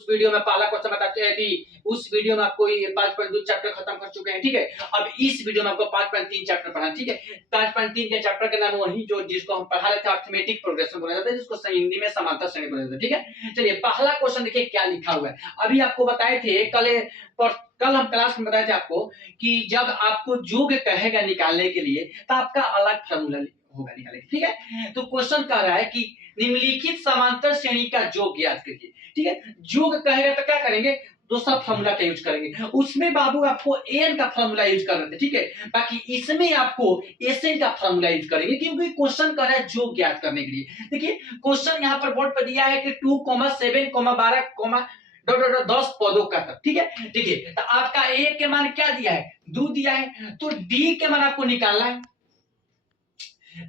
Video में पहला question बताते हैं कि उस वीडियो में आपको ये 5.2 चैप्टर खत्म कर चुके हैं, ठीक है। अब इस वीडियो में आपको 5.3 चैप्टर पढ़ा, ठीक है। 5.3 के चैप्टर का नाम वही जो जिसको हम पढ़ा रहे थे अर्थमेटिक प्रोग्रेशन बोला जाता है, जिसको हिंदी में समांतर श्रेणी बोला जाता है, ठीक है। चलिए पहला क्वेश्चन देखिए क्या लिखा हुआ है। अभी आपको बताए थे कल हम क्लास में बताए थे आपको कि जब आपको योग कहेगा निकालने के लिए तो आपका अलग फार्मूला होगा निकालने, ठीक है। तो क्वेश्चन कह रहा है कि निम्नलिखित समांतर श्रेणी का योग ज्ञात करिए, ठीक है। योग कहेगा तो क्या करेंगे, दूसरा फॉर्मूला का यूज करेंगे। उसमें बाबू आपको एन का फॉर्मूला यूज कर रहे थे, ठीक है। बाकी इसमें आपको एसएन का फॉर्मूला यूज करेंगे क्योंकि क्वेश्चन कर रहा है योग ज्ञात करने के लिए। देखिए क्वेश्चन यहाँ पर बोर्ड पर दिया है कि 2,7, 12, 10 पदों का तक, ठीक है। देखिए तो आपका ए के मान क्या दिया है, 2 दिया है, तो डी के मान आपको निकालना है।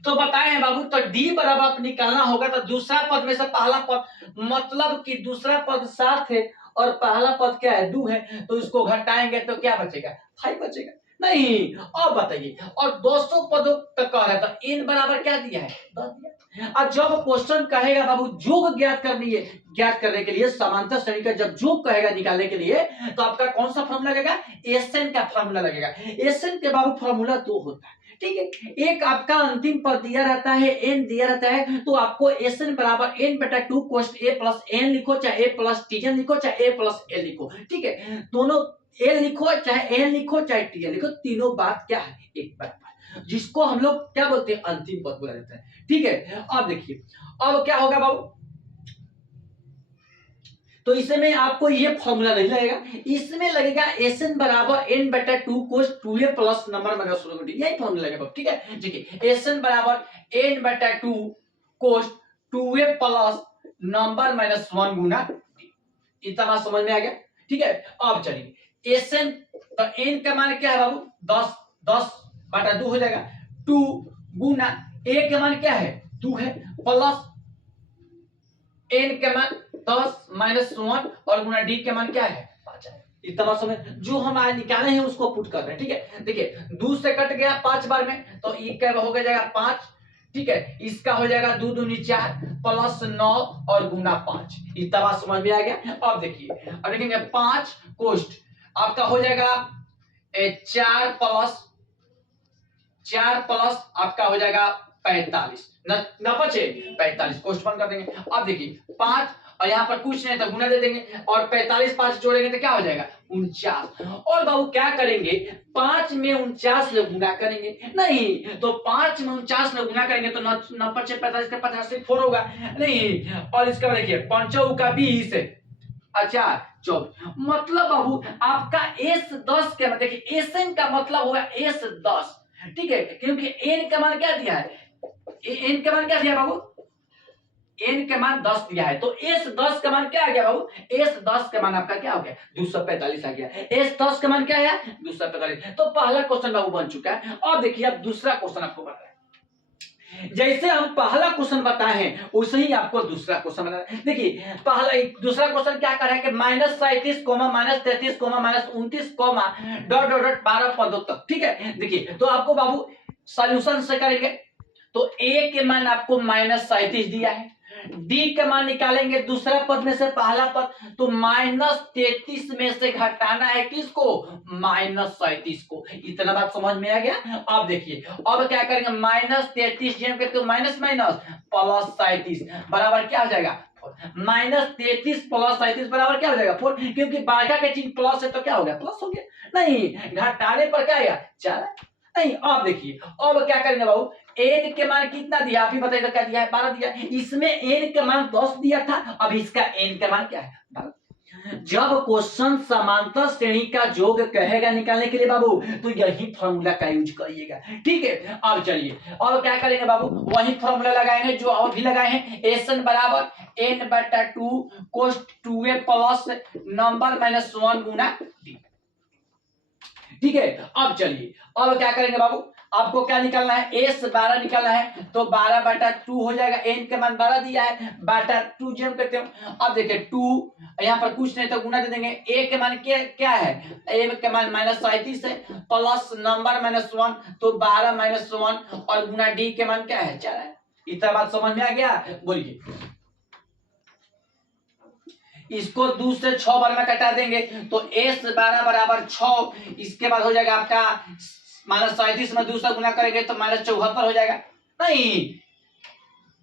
तो बताए हैं बाबू, तो डी बराबर आप निकालना होगा तो दूसरा पद में से पहला पद, मतलब कि दूसरा पद 7 है और पहला पद क्या है, 2 है, तो इसको घटाएंगे तो क्या बचेगा, 5 बचेगा। नहीं, अब बताइए, और 200 पदों तक कह रहा है तो एन बराबर क्या दिया है, 10 दिया। अब जब क्वेश्चन कहेगा बाबू योग ज्ञात करनी है, ज्ञात करने के लिए समांतर श्रेणी का जब योग कहेगा निकालने के लिए तो आपका कौन सा फॉर्मूला लगेगा, एसएन का फॉर्मूला लगेगा। एसएन के बाबू फॉर्मूला 2 होता है, ठीक है। एक आपका अंतिम पद दिया रहता है, एन दिया रहता है, तो आपको एसएन बराबर एन बटा 2 कोष्ट ए प्लस एन लिखो, चाहे ए प्लस टीएन लिखो, चाहे ए प्लस एल लिखो, ठीक है। दोनों एल लिखो चाहे एन लिखो चाहे टीएन लिखो, तीनों बात क्या है, एक बात, जिसको हम लोग क्या बोलते हैं, अंतिम पद बोला जाता है, ठीक है। अब देखिए अब क्या होगा बाबू, तो इसमें आपको ये फॉर्मूला नहीं लगेगा, इसमें लगेगा एसएन बराबर एन बटा 2 कोस 2a प्लस नंबर माइनस 1 यही फॉर्मूला लगेगा, ठीक है। देखिए एसएन बराबर एन बटा 2 कोस 2a प्लस नंबर माइनस 1 गुना डी। इतना बात समझ में आ गया, ठीक है। अब चलिए एसएन, तो एन का मान क्या है बाबू, 10, 10 बटा 2 हो जाएगा, 2 गुना ए का मान क्या है, 2 है, प्लस एन के मान 10 माइनस 1 और गुना डी के मान क्या है, 5 है। इतना समझ, जो हम आज निकाले हैं उसको पुट कर रहे हैं, ठीक है। देखिए 2 से कट गया 5 बार में, तो ई क्या हो जाएगा 5, ठीक है। इसका हो जाएगा 2 दूनी 4 प्लस 9 और गुना 5। इतना बात समझ में आ गया। अब देखिए, अब देखेंगे 5 कोष्ट आपका हो जाएगा 4 प्लस आपका हो जाएगा 45, न बचे 45, कोष्ट बंद कर देंगे। अब देखिए 5 और यहाँ पर कुछ नहीं तो गुना दे देंगे, और 45 5 जोड़ेंगे तो क्या हो जाएगा 49। और बाबू क्या करेंगे, 5 में 49 से गुना करेंगे, नहीं तो 5 में 49 से गुना करेंगे तो 9 5 45 का 50 से 4 होगा, नहीं। और इसका देखिए 5 का 20, अच्छा 24, मतलब बाबू आपका एस 10 के, देखिए एसएन का मतलब होगा एस 10, ठीक है। क्योंकि एन का मान क्या दिया है, एन का मान क्या दिया बाबू, एन का मान 10 दिया है, तो एस 10 का मान क्या आ गया बाबू, एस 10 का मान आपका क्या हो गया 245 आ गया। एस 10 का मान क्या आया 245। तो पहला क्वेश्चन बाबू बन चुका है। और देखिए अब दूसरा क्वेश्चन आपको बता रहा है, जैसे हम पहला क्वेश्चन बताए हैं वैसे ही आपको दूसरा क्वेश्चन बताना है। देखिए पहला दूसरा क्वेश्चन क्या कर रहा है कि -37, -33, -29, डॉट डॉट डॉट 12 पदों तक, ठीक है। देखिए तो आपको बाबू सॉल्यूशन से करेंगे, तो ए के मान आपको -37 दिया है, डी का मान निकालेंगे दूसरा पद में से पहला पद, तो -33 में से घटाना है किसको, -37 को। इतना बात समझ में आ गया। अब देखिए अब क्या करेंगे, -33 जब करते हो माइनस माइनस प्लस 37 बराबर क्या हो जाएगा, -33 प्लस 37 बराबर क्या हो जाएगा 4, क्योंकि बारका के चिन्ह प्लस है तो क्या हो गया प्लस हो गया, नहीं घटाने पर क्या आएगा 4, नहीं। अब देखिए अब क्या करेंगे बाबू, एन के मान कितना दिया, आप ही बताइए तो क्या दिया है 12 दिया है, इसमें एन का मान 10 दिया था, अब इसका एन का मान क्या है 12। जब क्वेश्चन समांतर श्रेणी का योग कहेगा निकालने के लिए बाबू तो यही फॉर्मूला का यूज करिएगा, ठीक है। अब चलिए और क्या करेंगे बाबू, वही फॉर्मूला लगाएंगे जो और भी लगाए हैं, एन बराबर एन बटा 2 कोस 2a प्लस नंबर माइनस 1 गुना डी, ठीक है। अब चलिए अब क्या करेंगे बाबू, आपको क्या निकालना है, एस 12 निकालना है, तो 12 बटा 2 हो जाएगा, एन के मान 12 दिया है, बटा 2 जब करते हो। अब देखिए 2 यहाँ पर कुछ नहीं तो गुना दे देंगे, ए के मान क्या है, ए के मान -37 है, प्लस नंबर -1 तो 12 -1 और गुना डी के मान क्या है 4 है। इतना बात समझ में आ गया, बोलिए इसको 2 से 6 बार में कटा देंगे तो s 12 बराबर 6, इसके बाद हो जाएगा आपका -37 में 2 से गुना करेंगे तो -74 हो जाएगा। नहीं,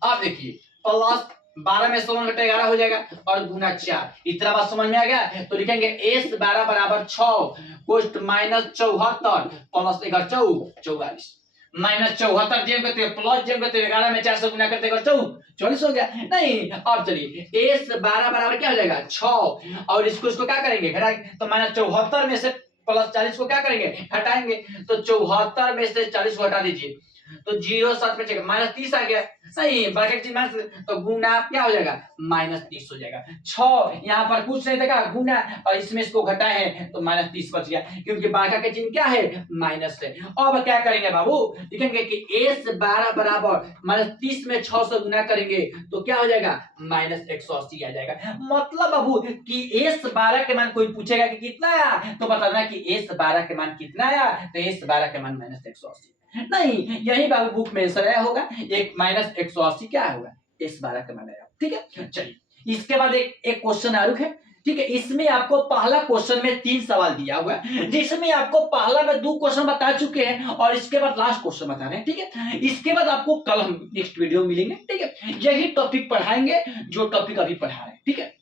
अब देखिए प्लस 12 में 16 घटे 11 हो जाएगा और गुना 4। इतना बात समझ में आ गया? तो लिखेंगे s 12 बराबर 6 कोष्ट -74 प्लस 1 44 -74 जेम करते हैं प्लस जेम करते हैं 11 में 4 से गुना करते हैं 44 हो गया। नहीं, अब चलिए s 12 बराबर क्या हो जाएगा 6 और इसको क्या करेंगे घटाएंगे तो -74 में से प्लस 40 को क्या करेंगे हटाएंगे तो 74 में से 40 को हटा दीजिए तो 0 7 बचेगा -30 आ गया। सही, ब्रैकेट चिन्ह माइनस तो गुना क्या हो जाएगा -30 हो जाएगा। 6 यहाँ पर कुछ नहीं था गुना और इसमें इसको घटाए हैं तो -30 बच गया क्योंकि बाका के चिन्ह क्या है माइनस है। अब क्या करेंगे बाबू, लिखेंगे कि s 12 बराबर -30 में 6 से गुना करेंगे तो क्या हो जाएगा -180 आ जाएगा। मतलब बाबू कि s 12 के मान कोई पूछेगा कि कितना आया तो बताना कि s 12 के मान कितना आया तो s 12 के मान -180। नहीं, यही बाबू बुक में आंसर आया होगा एक -180 क्या होगा s 12 का मान आया। ठीक है, चलिए इसके बाद एक क्वेश्चन आरुख है। ठीक है, इसमें आपको पहला क्वेश्चन में 3 सवाल दिया हुआ है जिसमें आपको पहला में 2 क्वेश्चन बता चुके हैं और इसके बाद लास्ट क्वेश्चन बता रहे हैं। ठीक है, इसके बाद आपको कल हम नेक्स्ट वीडियो मिलेंगे। ठीक है, यही टॉपिक पढ़ाएंगे जो टॉपिक अभी पढ़ा रहे हैं। ठीक है।